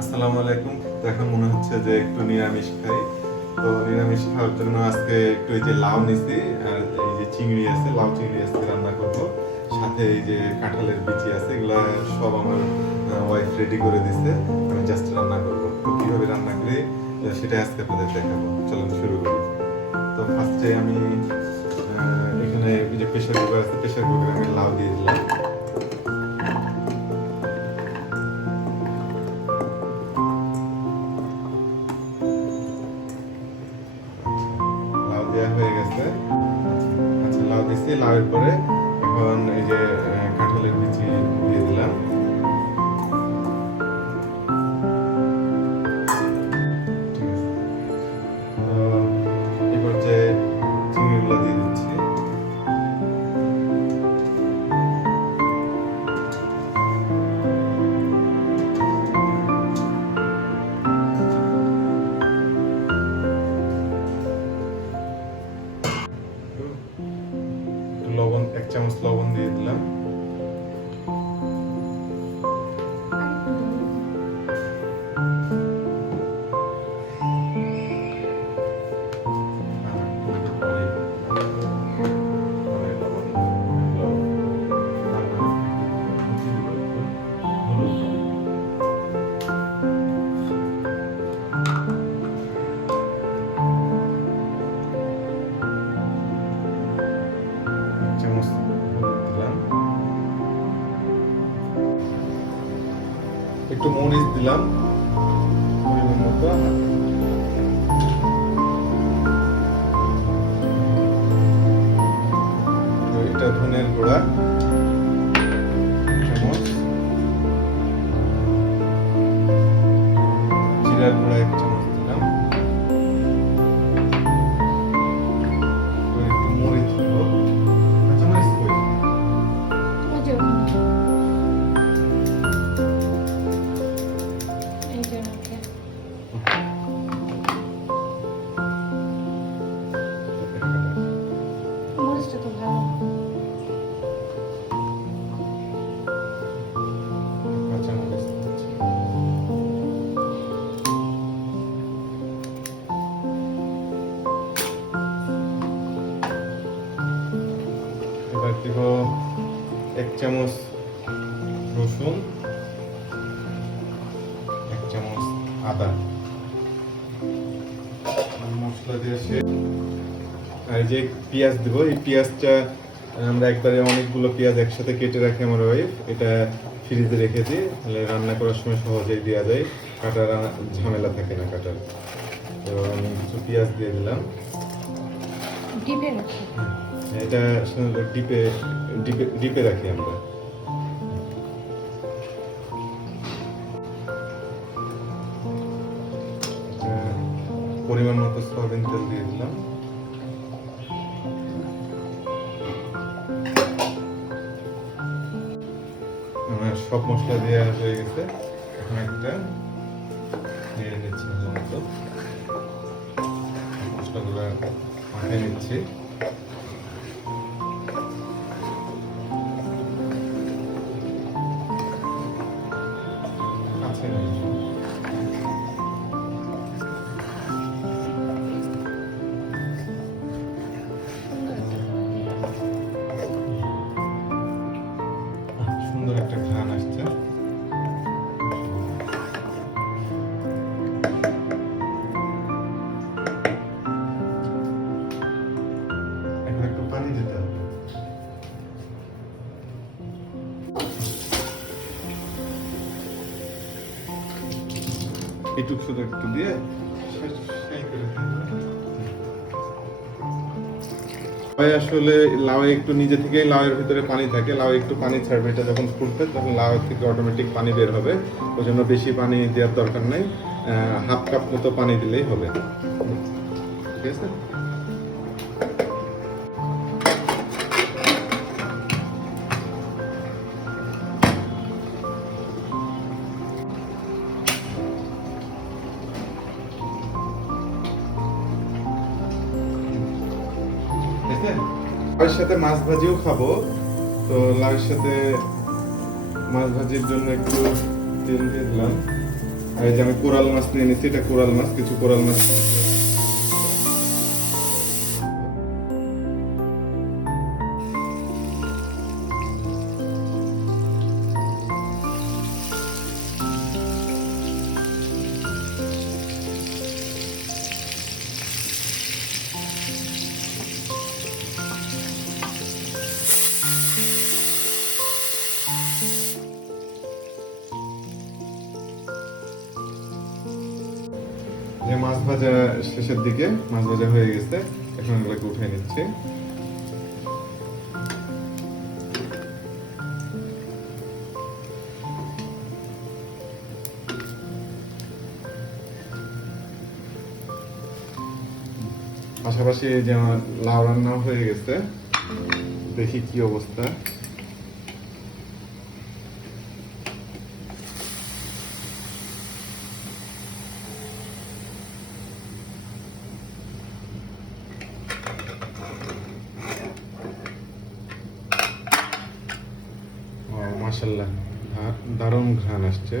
আসসালামু আলাইকুম। তো মনে হচ্ছে যে একটু নিরামিষ খাই। তো নিরামিষ খাওয়ার জন্য আজকে একটু এই যে লাউ নিছি, আর এই যে চিংড়ি আছে, লাউ চিংড়ি আজকে রান্না করব। সাথে এই যে কাঁঠালের বিচি আছে, এগুলা সব আমার ওয়াইফ রেডি করে দিছে। আমি জাস্ট রান্না করব। তো কীভাবে রান্না করি সেটা আজকে আপনাদের দেখাবো। চলুন শুরু করি। তো ফার্স্টে আমি এখানে যে প্রেশার কুকার আছে প্রেশার কুকারে আমি লাউ দিয়ে দিলাম। por. এক চামচ লবণ দিয়ে দিলাম। চামচ হলুদ দিলাম একটু মরিচ দিলাম পরিমাণ মতো চামচ রসুন এক চামচ আদা। মশলা দিয়ে সে আর এই যে পেঁয়াজ দিব এই পেঁয়াজটা আমরা একবারে অনেকগুলো পেঁয়াজ একসাথে কেটে রাখি আমার ওয়াইফ এটা ফ্রিজে রেখে দিই তাহলে রান্না করার সময় সহজেই দেওয়া যায়। কাটার ঝামেলা থাকে না কাটার। তো আমি কিছু পেঁয়াজ দিয়ে দিলাম। ডিপে রাখি। এটা ডিপে ডিপে রাখি আমরা। পরিমাণ মতো সয়াবিন তেল দিয়ে দিলাম। সব মশলা দেওয়া হয়ে গেছে। এখন একটা নেড়ে নিচ্ছি মশলাগুলো মাখিয়ে নিচ্ছি। এটুক শুধু একটু দিয়ে। লাউয়ে আসলে লাউ একটু নিজে থেকেই লাউয়ের ভিতরে পানি থাকে। লাউ একটু পানি ছাড়বে, এটা যখন ফুটবে তখন লাউ থেকে অটোমেটিক পানি বের হবে। ওই জন্য বেশি পানি দেওয়ার দরকার নেই। হাফ কাপ মতো পানি দিলেই হবে। ঠিক আছে? লাউয়ের সাথে মাছ ভাজিও খাব। তো লাউয়ের সাথে মাছ ভাজির জন্য একটু তেল দিয়ে দিলাম। আর এই যে আমি কোরাল মাছ নিয়ে নিচ্ছি এটা কোরাল মাছ, কিছু কোরাল মাছ মাছ ভাজা শেষের দিকে মাছ ভাজা হয়ে গেছে। এখন এগুলোকে উঠে নিচ্ছি। পাশাপাশি যে আমার লাউ রান্না হয়ে গেছে, দেখি কি অবস্থা। ও মাশাল্লাহ দারুণ ঘ্রাণ আসছে।